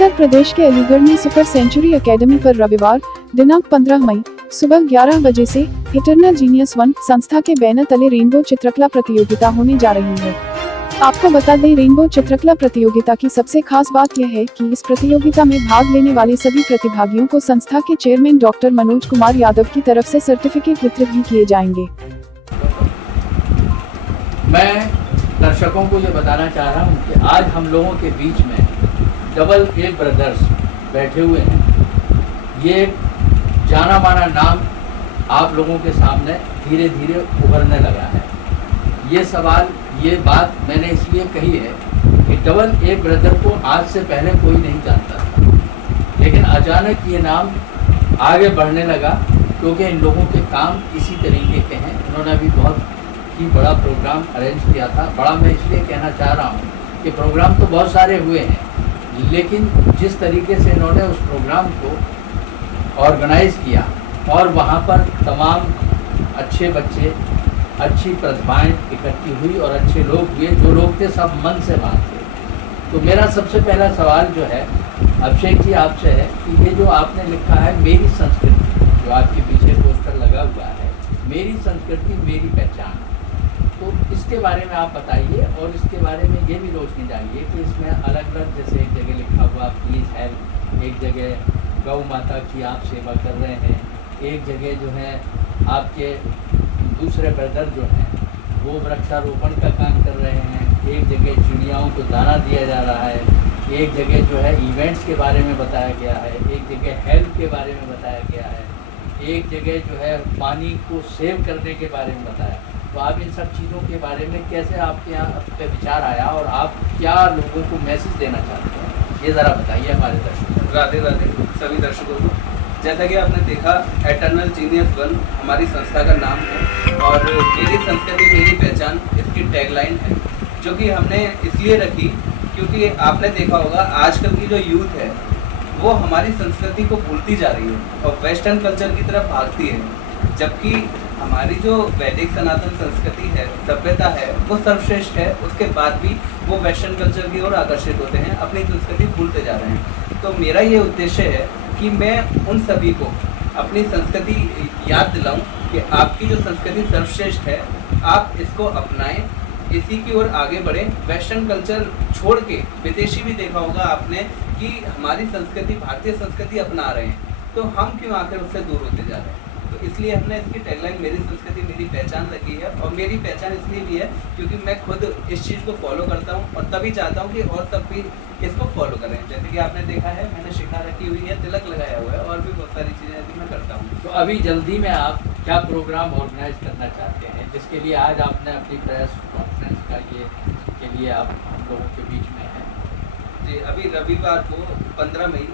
उत्तर प्रदेश के अलीगढ़ में super century academy पर रविवार दिनांक 15 मई सुबह 11 बजे से इटरनल जीनियस 1 संस्था के बैनर तले रेनबो चित्रकला प्रतियोगिता होने जा रही है। आपको बता दें, रेनबो चित्रकला प्रतियोगिता की सबसे खास बात यह है कि इस प्रतियोगिता में भाग लेने वाले सभी प्रतिभागियों को संस्था के चेयरमैन डॉक्टर मनोज कुमार यादव की तरफ से सर्टिफिकेट वितरित भी किए जाएंगे। मैं दर्शकों को ये बताना चाह रहा हूँ कि आज हम लोगों के बीच में डबल ए ब्रदर्स बैठे हुए हैं। ये जाना माना नाम आप लोगों के सामने धीरे धीरे उभरने लगा है। ये बात मैंने इसलिए कही है कि डबल ए ब्रदर को आज से पहले कोई नहीं जानता था, लेकिन अचानक ये नाम आगे बढ़ने लगा क्योंकि इन लोगों के काम इसी तरीके के हैं। इन्होंने अभी बहुत ही बड़ा प्रोग्राम अरेंज किया था। बड़ा मैं इसलिए कहना चाह रहा हूँ कि प्रोग्राम तो बहुत सारे हुए हैं, लेकिन जिस तरीके से इन्होंने उस प्रोग्राम को ऑर्गेनाइज़ किया और वहाँ पर तमाम अच्छे बच्चे, अच्छी प्रतिभाएं इकट्ठी हुई और अच्छे लोग हुए, जो लोग थे सब मन से बात थे। तो मेरा सबसे पहला सवाल जो है अभिषेक जी आपसे है कि ये जो आपने लिखा है मेरी संस्कृति, जो आपके पीछे पोस्टर लगा हुआ है, मेरी संस्कृति मेरी पहचान, तो इसके बारे में आप बताइए और इसके बारे में ये भी रोशनी डालिए कि इसमें अलग अलग, जैसे एक जगह लिखा हुआ प्लीज़ हेल्प, एक जगह गौ माता की आप सेवा कर रहे हैं, एक जगह जो है आपके दूसरे ब्रदर जो हैं वो वृक्षारोपण का काम कर रहे हैं, एक जगह चिड़ियाओं को दाना दिया जा रहा है, एक जगह जो है इवेंट्स के बारे में बताया गया है, एक जगह हेल्थ के बारे में बताया गया है, एक जगह जो है पानी को सेव करने के बारे में बताया। तो आप इन सब चीज़ों के बारे में कैसे आपके यहाँ पे विचार आया और आप क्या लोगों को मैसेज देना चाहते हैं, ये ज़रा बताइए हमारे दर्शकों। राधे राधे सभी दर्शकों को। जैसा कि आपने देखा, इटरनल जीनियस 1 हमारी संस्था का नाम है और मेरी संस्कृति मेरी पहचान इसकी टैगलाइन है, जो कि हमने इसलिए रखी क्योंकि आपने देखा होगा आजकल की जो यूथ है वो हमारी संस्कृति को भूलती जा रही है और वेस्टर्न कल्चर की तरफ भागती है, जबकि हमारी जो वैदिक सनातन संस्कृति है, सभ्यता है, वो सर्वश्रेष्ठ है। उसके बाद भी वो वेस्टर्न कल्चर की ओर आकर्षित होते हैं, अपनी संस्कृति भूलते जा रहे हैं। तो मेरा ये उद्देश्य है कि मैं उन सभी को अपनी संस्कृति याद दिलाऊं कि आपकी जो संस्कृति सर्वश्रेष्ठ है, आप इसको अपनाएं, इसी की ओर आगे बढ़ें। वेस्टर्न कल्चर छोड़ के, विदेशी भी देखा होगा आपने कि हमारी संस्कृति, भारतीय संस्कृति अपना रहे हैं, तो हम क्यों आकर उससे दूर होते जा रहे हैं। तो इसलिए हमने इसकी टैगलाइन मेरी संस्कृति मेरी पहचान रखी है। और मेरी पहचान इसलिए भी है क्योंकि मैं खुद इस चीज़ को फॉलो करता हूँ और तभी चाहता हूँ कि और सब भी इसको फॉलो करें। जैसे कि आपने देखा है, मैंने शिखा रखी हुई है, तिलक लगाया हुआ है और भी बहुत सारी चीज़ें ऐसी मैं करता हूँ। तो अभी जल्दी में आप क्या प्रोग्राम ऑर्गेनाइज करना चाहते हैं, जिसके लिए आज आपने अपनी प्रेस कॉन्फ्रेंस का के लिए आप हम लोगों के बीच में हैं? जी, अभी रविवार को 15 मई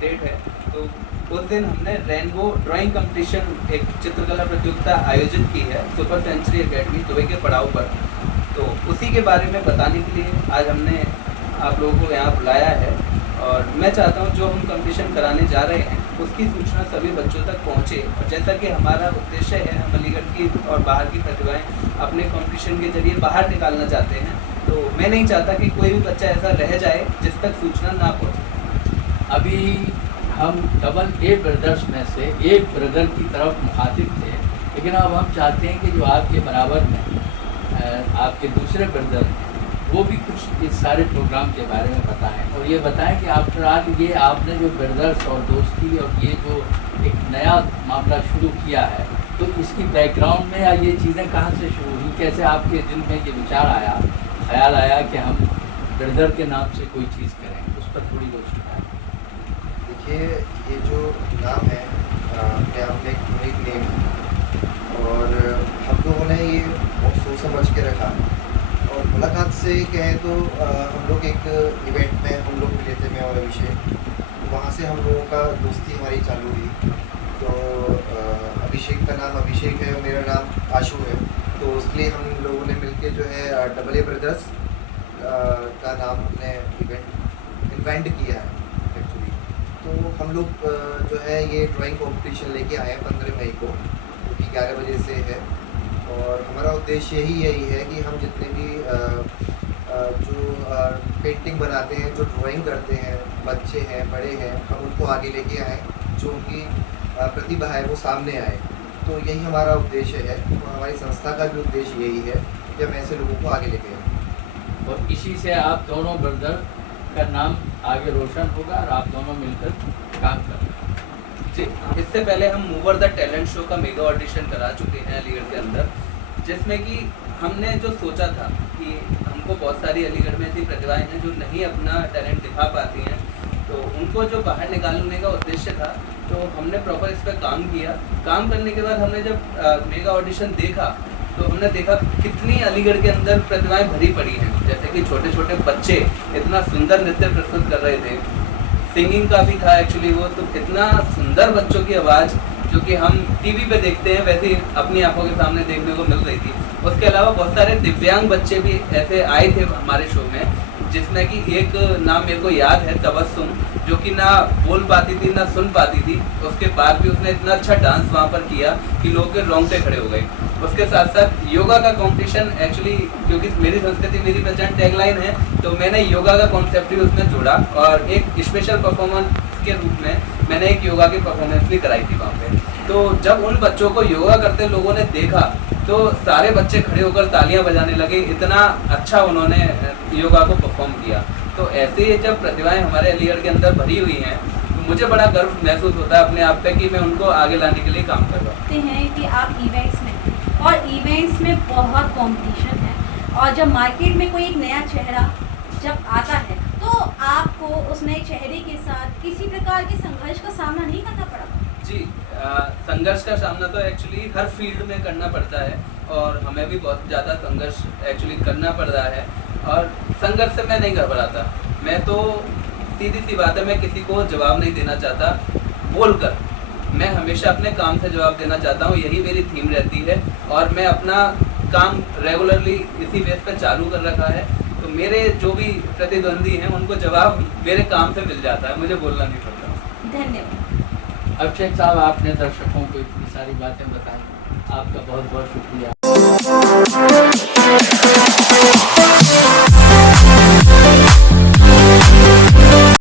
डेट है, तो उस दिन हमने रेनबो ड्राइंग कंपटीशन, एक चित्रकला प्रतियोगिता आयोजित की है सुपर सेंचुरी एकेडमी दुबई के पड़ाव पर। तो उसी के बारे में बताने के लिए आज हमने आप लोगों को यहाँ बुलाया है और मैं चाहता हूँ जो हम कंपटीशन कराने जा रहे हैं उसकी सूचना सभी बच्चों तक पहुँचे। और जैसा कि हमारा उद्देश्य है, हम अलीगढ़ की और बाहर की प्रतिभाएँ अपने कंपटीशन के जरिए बाहर निकालना चाहते हैं, तो मैं नहीं चाहता कि कोई भी बच्चा ऐसा रह जाए जिस तक सूचना ना पहुँचे। अभी हम डबल ए ब्रदर्स में से एक ब्रदर की तरफ मुखातिब थे, लेकिन अब हम चाहते हैं कि जो आपके बराबर में आपके दूसरे ब्रदर हैं वो भी कुछ इस सारे प्रोग्राम के बारे में बताएं और ये बताएं कि आफ्टर ऑल ये आपने जो ब्रदर्स और दोस्ती और ये जो एक नया मामला शुरू किया है, तो इसकी बैकग्राउंड में या ये चीज़ें कहाँ से शुरू हुई, कैसे आपके दिल में ये विचार आया, ख्याल आया कि हम ब्रदर के नाम से कोई चीज़ करें, उस पर थोड़ी रोशनी डालें। ये जो नाम है अपने आप में एक यूनिक नेम और हम लोगों ने ये बहुत सोच समझ के रखा। और मुलाकात से कहें तो हम लोग एक इवेंट में हम लोग मिले थे, मैं और अभिषेक, वहाँ से हम लोगों का दोस्ती हमारी चालू हुई। तो अभिषेक का नाम अभिषेक है और मेरा नाम आशु है, तो उसके लिए हम लोगों ने मिलके जो है डबल ए ब्रदर्स का नाम हमने इन्वेंट किया है एक्चुअली। तो हम लोग जो है ये ड्राइंग कंपटीशन लेके आए हैं 15 मई को, जो कि 11 बजे से है। और हमारा उद्देश्य यही है कि हम जितने भी जो पेंटिंग बनाते हैं, जो ड्राइंग करते हैं, बच्चे हैं, बड़े हैं, हम उनको आगे लेके आएँ, जो उनकी प्रतिभा है वो सामने आए। तो यही हमारा उद्देश्य है और हमारी संस्था का भी उद्देश्य यही है कि हम ऐसे लोगों को आगे लेके आएँ। और इसी से आप दोनों ब्रदर का नाम आगे रोशन होगा और आप दोनों मिलकर काम कर रहे हैं। जी, इससे पहले हम मूवर द टैलेंट शो का मेगा ऑडिशन करा चुके हैं अलीगढ़ के अंदर, जिसमें कि हमने जो सोचा था कि हमको बहुत सारी अलीगढ़ में ऐसी प्रतिभाएं हैं जो नहीं अपना टैलेंट दिखा पाती हैं, तो उनको जो बाहर निकालने का उद्देश्य था, तो हमने प्रॉपर इस पर काम किया। काम करने के बाद हमने जब मेगा ऑडिशन देखा, तो हमने देखा कितनी अलीगढ़ के अंदर प्रतिभाएं भरी पड़ी हैं। जैसे कि छोटे छोटे बच्चे इतना सुंदर नृत्य प्रस्तुत कर रहे थे, सिंगिंग का भी था एक्चुअली वो, तो इतना सुंदर बच्चों की आवाज़ जो कि हम टीवी पे देखते हैं वैसे ही अपनी आंखों के सामने देखने को मिल रही थी। उसके अलावा बहुत सारे दिव्यांग बच्चे भी ऐसे आए थे हमारे शो में, जिसमें कि एक नाम मेरे को याद है, तबस्सुम, जो कि ना बोल पाती थी ना सुन पाती थी। उसके बाद भी उसने इतना अच्छा डांस वहाँ पर किया कि लोगों के रोंगटे खड़े हो गए। उसके साथ साथ योगा का कंपटीशन एक्चुअली, क्योंकि मेरी संस्कृति मेरी पहचान टैगलाइन है, तो मैंने योगा का कॉन्सेप्ट भी उसमें जोड़ा और एक स्पेशल परफॉर्मेंस के रूप में मैंने एक योगा की परफॉर्मेंस भी कराई थी वहाँ पे। तो जब उन बच्चों को योगा करते लोगों ने देखा, तो सारे बच्चे खड़े होकर तालियां बजाने लगे, इतना अच्छा उन्होंने योगा को परफॉर्म किया। तो ऐसे ही जब प्रतिभाएं हमारे अलीगढ़ के अंदर भरी हुई हैं, तो मुझे बड़ा गर्व महसूस होता है अपने आप पे कि मैं उनको आगे लाने के लिए काम कर रहा हूँ। हैं कि आप इवेंट्स में, और इवेंट्स में बहुत कंपटीशन है, और जब मार्केट में कोई एक नया चेहरा जब आता है, तो आपको उस नए चेहरे के साथ किसी प्रकार के संघर्ष का सामना नहीं करना पड़ा? जी, संघर्ष का सामना तो एक्चुअली हर फील्ड में करना पड़ता है, और हमें भी बहुत ज़्यादा संघर्ष एक्चुअली करना पड़ रहा है। और संघर्ष से मैं नहीं घबराता, मैं तो सीधी सी बात है, मैं किसी को जवाब नहीं देना चाहता बोलकर, मैं हमेशा अपने काम से जवाब देना चाहता हूँ, यही मेरी थीम रहती है। और मैं अपना काम रेगुलरली इसी बेस पर चालू कर रखा है, तो मेरे जो भी प्रतिद्वंदी हैं उनको जवाब मेरे काम से मिल जाता है, मुझे बोलना नहीं पड़ता। धन्यवाद। अभिषेक साहब, आपने दर्शकों को इतनी सारी बातें बताई, आपका बहुत बहुत शुक्रिया।